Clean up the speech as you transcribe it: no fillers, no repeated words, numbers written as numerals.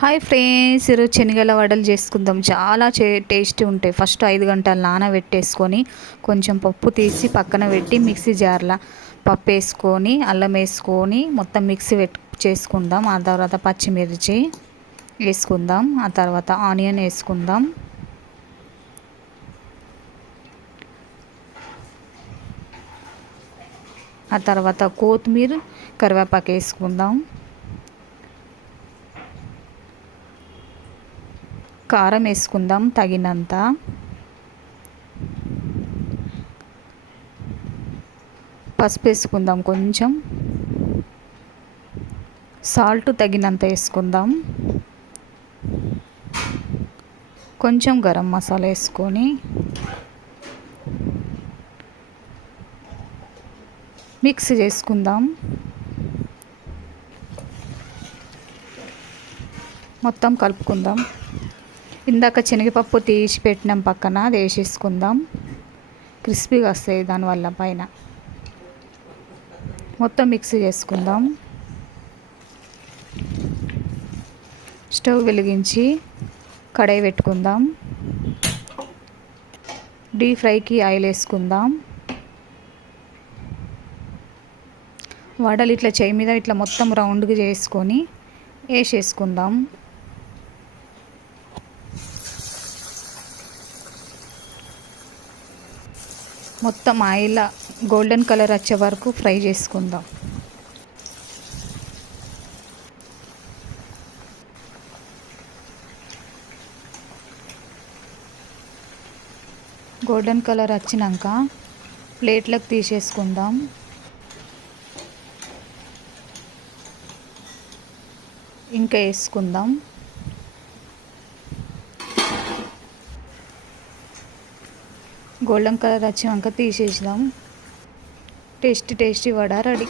Hi friends, ఈరోజు శనగల వడలు చేసుకుందాం. చాలా టేస్టీ ఉంటాయి. ఫస్ట్ 5 గంటలు నానబెట్టేసుకొని కొంచెం పప్పు తీసి పక్కన పెట్టి మిక్సీ జార్లో పప్పు వేసుకొని అల్లం వేసుకొని మొత్తం మిక్సీ చేసుకుందాం. ఆ తర్వాత పచ్చిమిర్చి వేసుకుందాం. ఆ తర్వాత ఆనియన్ వేసుకుందాం. ఆ తర్వాత కొత్తిమీర కరివేపాకు వేసుకుందాం. కారం వేసుకుందాం తగినంత. పసుపు వేసుకుందాం కొంచెం. సాల్ట్ తగినంత వేసుకుందాం. కొంచెం గరం మసాలా వేసుకొని మిక్స్ చేసుకుందాం. మొత్తం కలుపుకుందాం. ఇందాక శనగపప్పు తీసి పెట్టినాం పక్కన, అది వేసేసుకుందాం. క్రిస్పీగా వస్తాయి దానివల్ల పైన. మొత్తం మిక్స్ చేసుకుందాం. స్టవ్ వెలిగించి కడాయి పెట్టుకుందాం. డీప్ ఫ్రైకి ఆయిల్ వేసుకుందాం. వడలు ఇట్లా చేయి మీద ఇట్లా మొత్తం రౌండ్గా చేసుకొని వేసేసుకుందాం. మొత్తం ఆయిల్ గోల్డెన్ కలర్ వచ్చే వరకు ఫ్రై చేసుకుందాం. గోల్డెన్ కలర్ వచ్చినాక ప్లేట్లకు తీసేసుకుందాం. ఇంకా వేసుకుందాం. గోల్డెన్ కలర్ వచ్చాక తీసేద్దాం. Tasty vada ready.